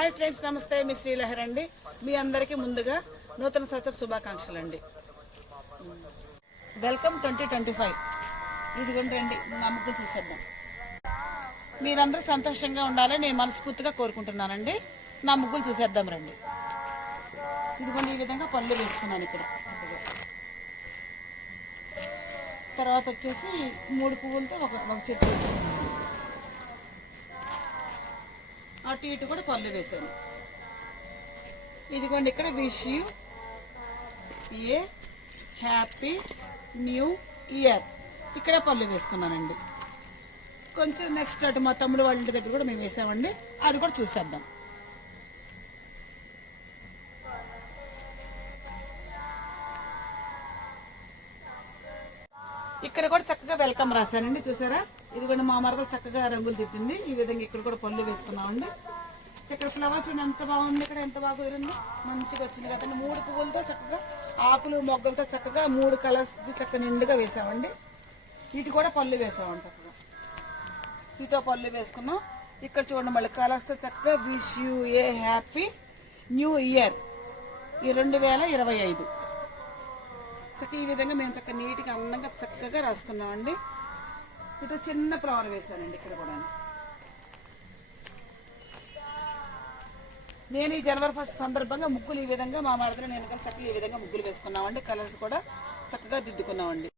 Hi friends, నమస్తే. మీ శ్రీలహరి అండి. మీ అందరికీ ముందుగా నూతన సంవత్సర శుభాకాంక్షలు అండి. వెల్కమ్ 2025. ఇదిగోండి రండి, నా ముగ్గులు చూసేద్దాం. మీరందరూ సంతోషంగా ఉండాలని నేను మనస్ఫూర్తిగా కోరుకుంటున్నానండి. నా ముగ్గులు చూసేద్దాం రండి. ఇదిగోండి, ఈ విధంగా పళ్ళు వేసుకున్నాను ఇక్కడ. తర్వాత వచ్చేసి 3 పువ్వులతో ఒక చెట్టు వేసుకున్నాను. అటు ఇటు కూడా పళ్ళు వేసాను. ఇదిగోండి, ఇక్కడ wish you A happy new year ఇక్కడ పళ్ళు వేసుకున్నానండి. కొంచెం నెక్స్ట్ అటు మా తమ్ముడు వాళ్ళ ఇంటి దగ్గర కూడా మేము వేసామండి. అది కూడా చూసేద్దాం. ఇక్కడ కూడా చక్కగా వెల్కమ్ రాశానండి, చూసారా? ఇదిగోండి, మా మరదలు చక్కగా రంగులు తిట్టింది. ఈ విధంగా ఇక్కడ కూడా పళ్ళు వేసుకున్నామండి. ఇక్కడ ఫ్లవర్ చూడండి ఎంత బాగుంది, ఇక్కడ ఎంత బాగా కుదిరింది, మంచిగా వచ్చింది కదండి. 3 పువ్వులతో చక్కగా ఆకులు మొగ్గలతో చక్కగా 3 కలర్స్ చక్కగా నిండుగా వేసామండి. ఇటు కూడా పళ్ళు వేసామండి చక్కగా. ఇటో పళ్ళు వేసుకున్నాం. ఇక్కడ చూడండి, మళ్ళీ కలర్స్తో చక్కగా wish you A happy new year ఈ 2025 చక్కగా ఈ విధంగా మేము చక్కగా నీట్గా అందంగా చక్కగా రాసుకున్నామండి. ఇటు చిన్న ఫ్లవర్ వేసానండి ఇక్కడ కూడా. నేను ఈ జనవరి 1 సందర్భంగా ముగ్గులు ఈ విధంగా మా మరదలు నేను చక్కగా ఈ విధంగా ముగ్గులు వేసుకున్నామండి. కలర్స్ కూడా చక్కగా దిద్దుకున్నామండి.